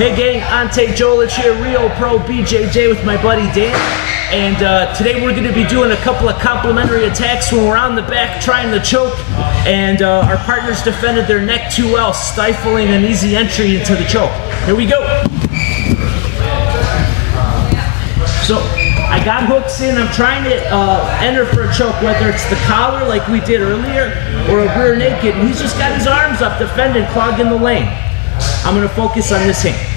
Hey gang, Ante, Dzolic here, Rio Pro BJJ with my buddy Dan. And today we're going to be doing a couple of complementary attacks when we're on the back trying to choke. And our partners defended their neck too well, stifling an easy entry into the choke. Here we go. So I got hooks in, I'm trying to enter for a choke, whether it's the collar like we did earlier or a rear naked. And he's just got his arms up defending, clogging the lane. I'm going to focus on this hand.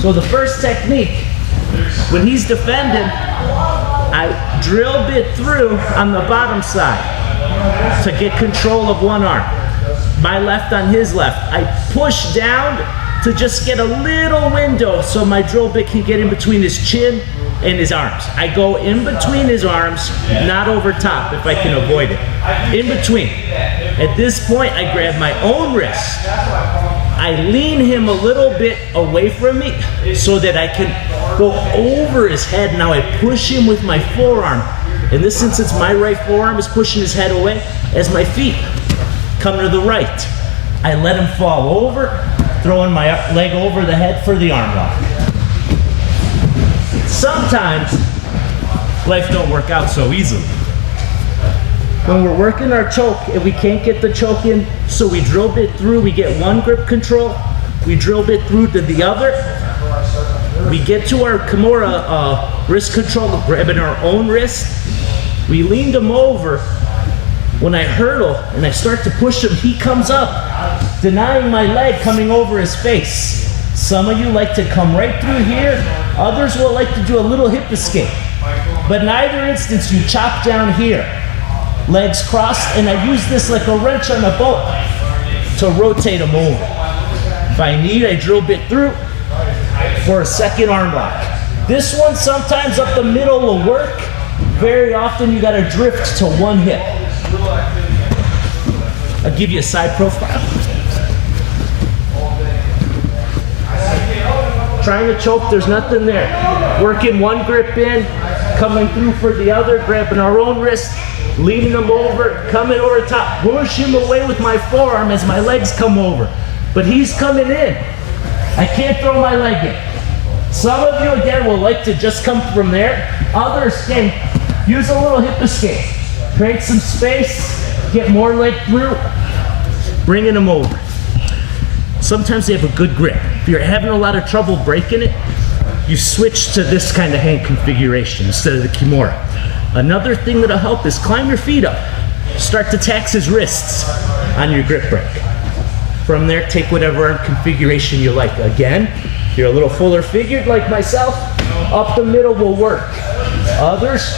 So the first technique, when he's defending, I drill bit through on the bottom side to get control of one arm. My left on his left. I push down to just get a little window so my drill bit can get in between his chin and his arms. I go in between his arms, not over top if I can avoid it. In between. At this point, I grab my own wrist. I lean him a little bit away from me so that I can go over his head. Now I push him with my forearm. In this instance, my right forearm is pushing his head away as my feet come to the right. I let him fall over, throwing my leg over the head for the arm lock. Sometimes life don't work out so easily. When we're working our choke and we can't get the choke in, so we drill bit through, we get one grip control, we drill bit through to the other. We get to our Kimura wrist control, grabbing our own wrist. We leaned him over. When I hurdle and I start to push him, he comes up, denying my leg coming over his face. Some of you like to come right through here. Others will like to do a little hip escape. But in either instance, you chop down here. Legs crossed, and I use this like a wrench on a boat to rotate him over. If I need, I drill bit through for a second arm lock. This one, sometimes up the middle will work. Very often, you gotta drift to one hip. I'll give you a side profile. Trying to choke, there's nothing there. Working one grip in, coming through for the other, grabbing our own wrist, leaning him over, coming over top, push him away with my forearm as my legs come over. But he's coming in. I can't throw my leg in. Some of you, again, will like to just come from there. Others can use a little hip escape. Create some space, get more leg through, bringing them over. Sometimes they have a good grip. If you're having a lot of trouble breaking it, you switch to this kind of hand configuration instead of the Kimura. Another thing that'll help is climb your feet up. Start to tax his wrists on your grip break. From there, take whatever arm configuration you like. Again, if you're a little fuller figured like myself, up the middle will work. Others,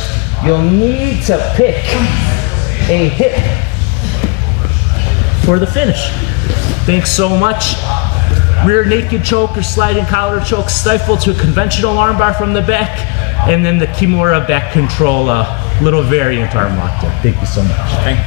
you'll need to pick a hip for the finish. Thanks so much. Rear naked choke or sliding collar choke, stifle to a conventional armbar from the back, and then the Kimura back control, little variant arm lock there. Thank you so much. Okay.